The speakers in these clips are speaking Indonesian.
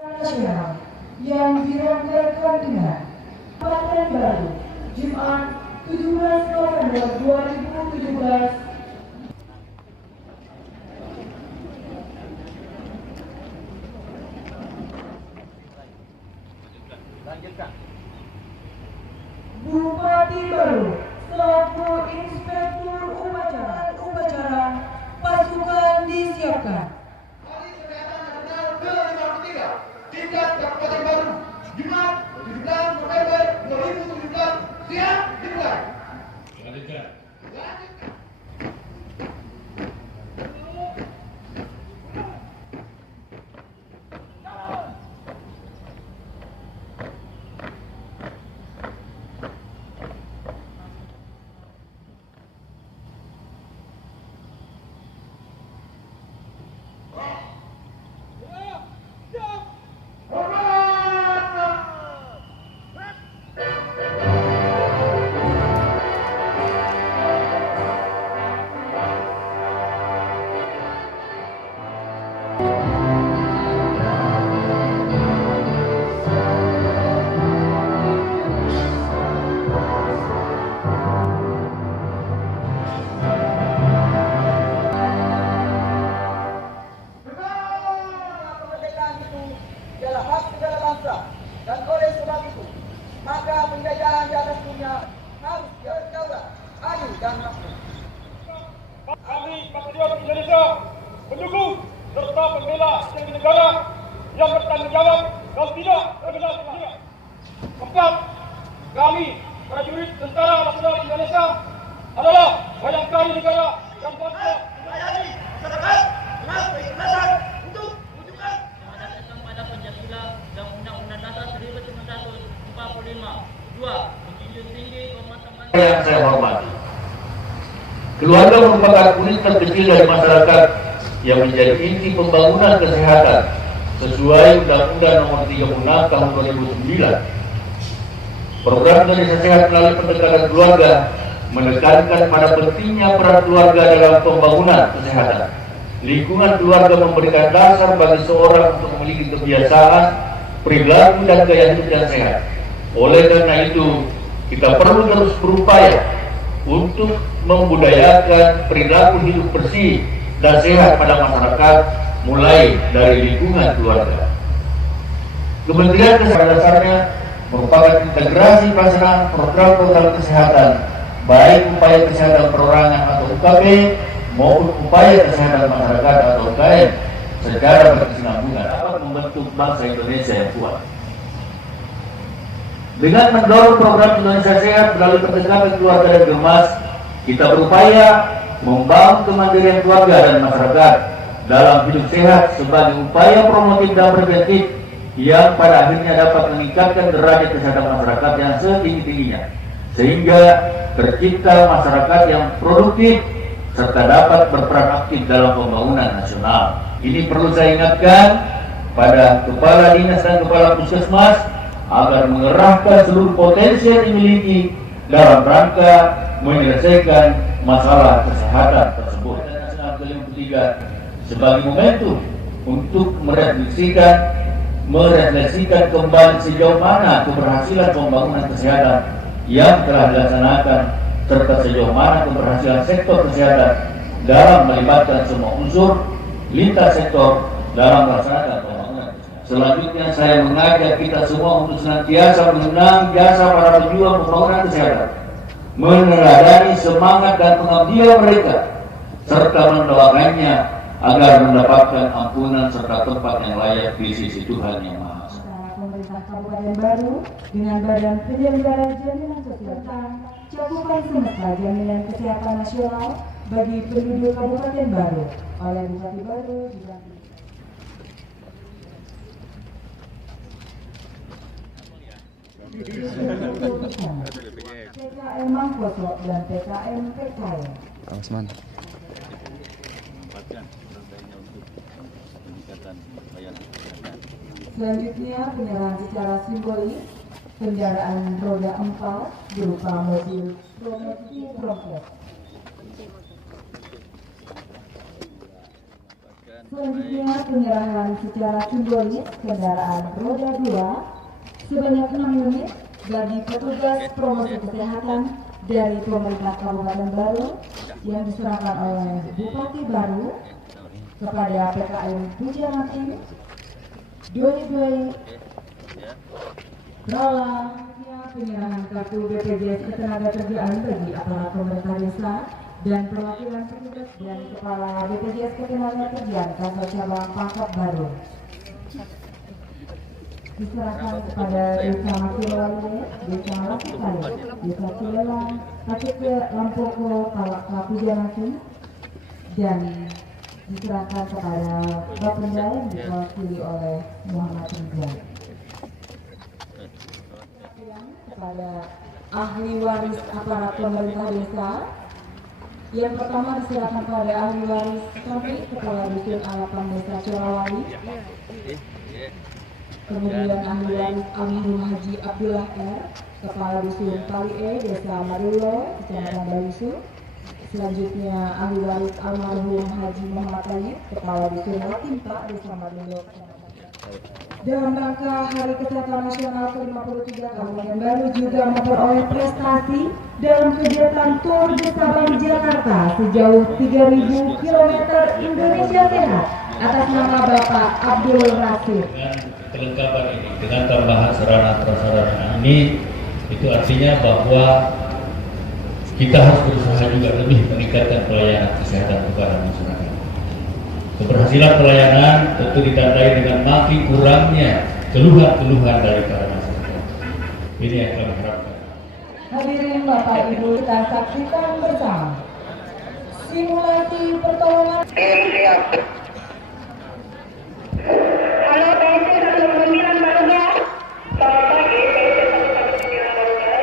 nasional yang dirangkaikan dengan Kabupaten Baru Jumat 17 November 2017. Bupati Baru selaku Inspektur Upacara pasukan disiapkan. Hari Kesehatan Nasional ke-53 tingkat Kabupaten Baru Jumat 17 November 2017 siap dimulai. Lanjutkan. Ialah hak segala bangsa, dan oleh sebab itu maka penjajahan di atas dunia harus berdaulat, adil dan makmur. Kami Patriot Indonesia mendukung serta membela strategi negara yang bertanggung jawab dan tidak terbelah pihak. Keempat, kami prajurit Tentara Nasional Indonesia adalah bayangkari negara yang bangsa melayani masyarakat dengan keikhlasan untuk mewujudkan pada Pancasila dan Undang-Undang Dasar 1945. 2. Menjunjung tinggi kehormatan bangsa. Yang saya hormati, keluarga merupakan unit terkecil dari masyarakat yang menjadi inti pembangunan kesehatan sesuai Undang-Undang Nomor 36 Tahun 2009. Program Indonesia Sehat melalui pendekatan keluarga menekankan pada pentingnya peran keluarga dalam pembangunan kesehatan. Lingkungan keluarga memberikan dasar bagi seorang untuk memiliki kebiasaan, perilaku dan gaya hidup yang sehat. Oleh karena itu, kita perlu terus berupaya untuk membudayakan perilaku hidup bersih dan sehat pada masyarakat, mulai dari lingkungan keluarga. Kementerian Kesehatan dasarnya merupakan integrasi pelaksanaan program-program kesehatan, baik upaya kesehatan perorangan atau UKP maupun upaya kesehatan masyarakat atau UKM secara berkesinambungan dapat membentuk bangsa Indonesia yang kuat. Dengan mendorong program Indonesia Sehat melalui pendekatan keluarga dan gemas, kita berupaya membangun kemandirian keluarga dan masyarakat dalam hidup sehat sebagai upaya promotif dan preventif yang pada akhirnya dapat meningkatkan derajat kesehatan masyarakat yang setinggi-tingginya, sehingga tercipta masyarakat yang produktif serta dapat berperan aktif dalam pembangunan nasional. Ini perlu saya ingatkan pada kepala dinas dan kepala puskesmas agar mengerahkan seluruh potensi yang dimiliki dalam rangka menyelesaikan masalah kesehatan tersebut. Nasional ke-53 sebagai momentum untuk merefleksikan kembali sejauh mana keberhasilan pembangunan kesehatan yang telah dilaksanakan serta sejauh mana keberhasilan sektor kesehatan dalam melibatkan semua unsur lintas sektor dalam melaksanakan pembangunan kesehatan. Selanjutnya saya mengajak kita semua untuk senantiasa mengenang jasa para pejuang pembangunan kesehatan, meneladani semangat dan pengabdian mereka, serta mendoakannya agar mendapatkan ampunan serta tempat yang layak di sisi Tuhan Yang Maha Esa. Pemerintah Kabupaten Baru dengan Badan Penyelenggara Jaminan Sosial tentang cakupan semesta jaminan kesehatan nasional bagi penduduk Kabupaten Baru oleh Bupati Baru didampingi PKM Mangkoso dan PKM PKM. Osman. Selanjutnya penyerahan secara simbolis kendaraan roda 4 berupa mobil promosi Brompton. Selanjutnya penyerahan secara simbolis kendaraan roda 2 sebanyak 6 unit bagi petugas promosi kesehatan dari pemerintah Kabupaten Baru yang diserahkan oleh Bupati Baru kepada PKM Pujiamakin, Doi penyerahan kartu BPJS Ketenagakerjaan bagi aparat pemerintah desa dan perwakilan petugas dan kepala BPJS Ketenagakerjaan kantor cabang Pangkep Baru diserahkan kepada Desa Makilawale, Desa Lakukale, Desa Cilelang, KTP Lampoko, Pujiamakin, dan diserahkan kepada Bapenda yang diwakili oleh Muhammad Rizal. Kepada ahli waris aparat pemerintah desa, yang pertama diserahkan pada ahli waris Kami, Kepala Dusun Alapan Desa Corawali, kemudian ahli waris Almarhum Haji Abdullah R, Kepala Dusun Pali E, Desa Madulo, Kecamatan Balusu. Selanjutnya ahli waris Almarhum Haji Muhammad Tayyib, Kepala Dusun Latimpa, Desa Madulo. Dalam rangka Hari Kesehatan Nasional ke-53 Kabupaten Baru juga memperoleh prestasi dalam kegiatan Tour de Sabang Jakarta sejauh 3.000 km Indonesia Sehat atas nama Bapak Abdul Rasid. Dengan kelengkapan ini, dengan tambahan sarana prasarana ini, itu artinya bahwa kita harus berusaha juga lebih meningkatkan pelayanan kesehatan kepada masyarakat. Keberhasilan pelayanan tentu ditandai dengan makin kurangnya keluhan-keluhan dari para masyarakat. Ini yang kami harapkan. Hadirin Bapak Ibu, kita saksikan bersama simulasi pertolongan. Halo PSC 109 Baruga. Selamat pagi PSC 109 Baruga.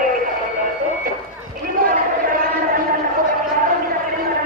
Ini tuh ada perjalanan dan apa bisa terima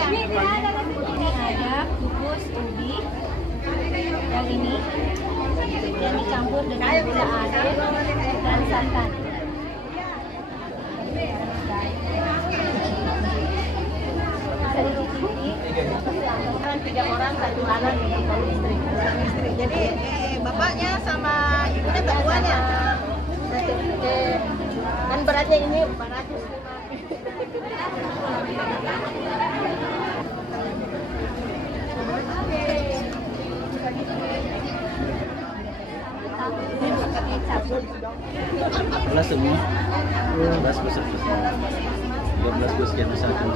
Ini ada bungkus ubi yang ini yang dicampur dengan gula aren dan santan. Bisa dicicipi. 3 orang 1 anak untuk istri. Jadi bapaknya sama ibunya keduanya. Dan beratnya ini 405. Belas semua, 12 besar, 12 bus yang satu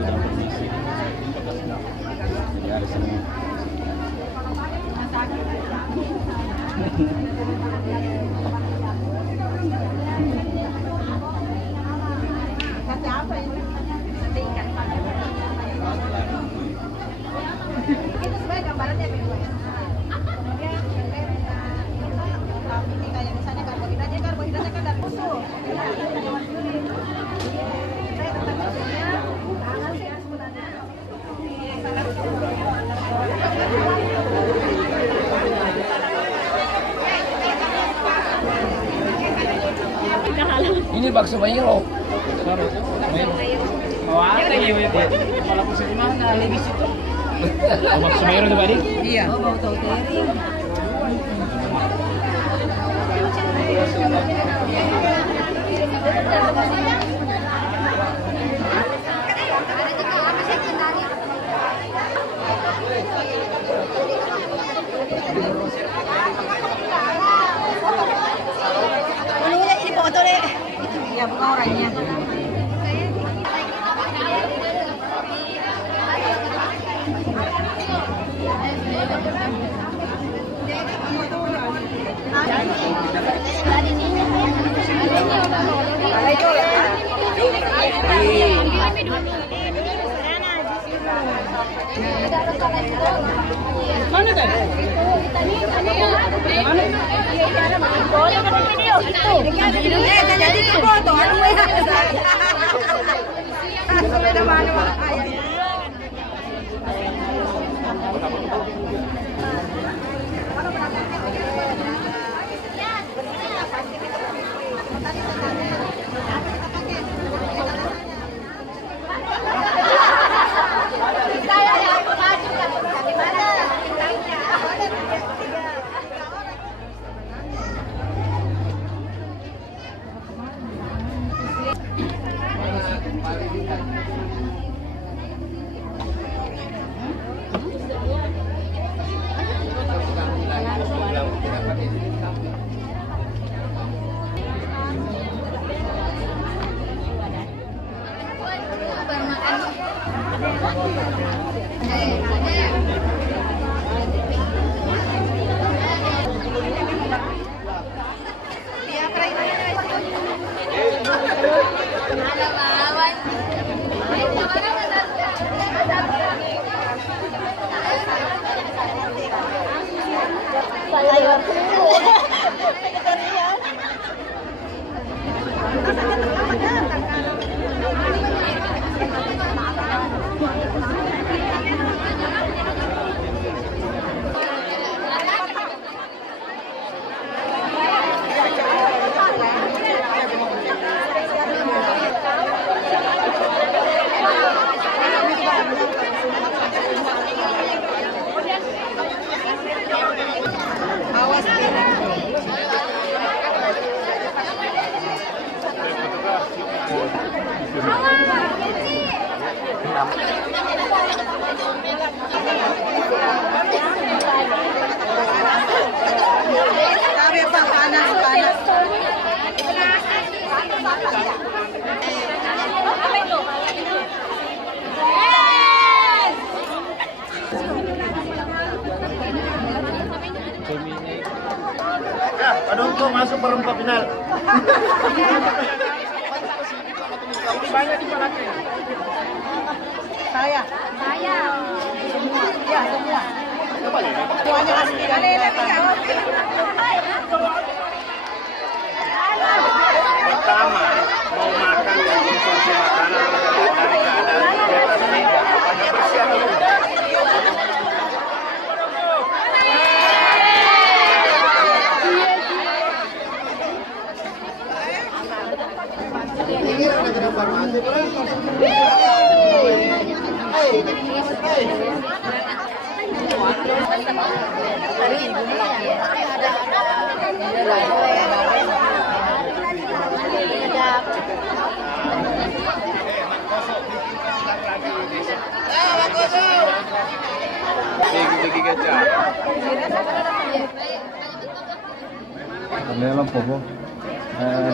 dan permisi. Jadi ada semua. Kata apa ini? Nanti ikan pakai. Itu sebenarnya gambarannya bagaimana? Ini kayak misalnya karbohidratnya kan dari susu. Saya di Bakso Mayro. Mau apa lagi? Malah pusing di mana? Lagi situ. Bakso Mayro tuh tadi? Iya. Oh, bau tahu teri. Menunya ini foto deh. Ya, bukan orangnya. Mana tadi? Boleh kan video itu? Jadi foto anu ya. Sepeda mana ayah? Ya, penonton masuk perempat final. Banyak di Palake. Saya. Semua. Ya, semua. Semuanya asli dari Pertama, mau makan dan konsumsi makanan dari keadaan bersiap dulu. Lên làm phục không?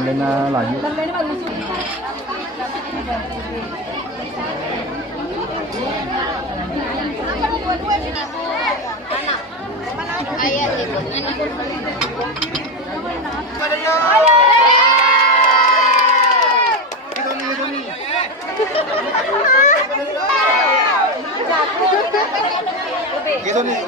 Lên lạnh. Gitu nih.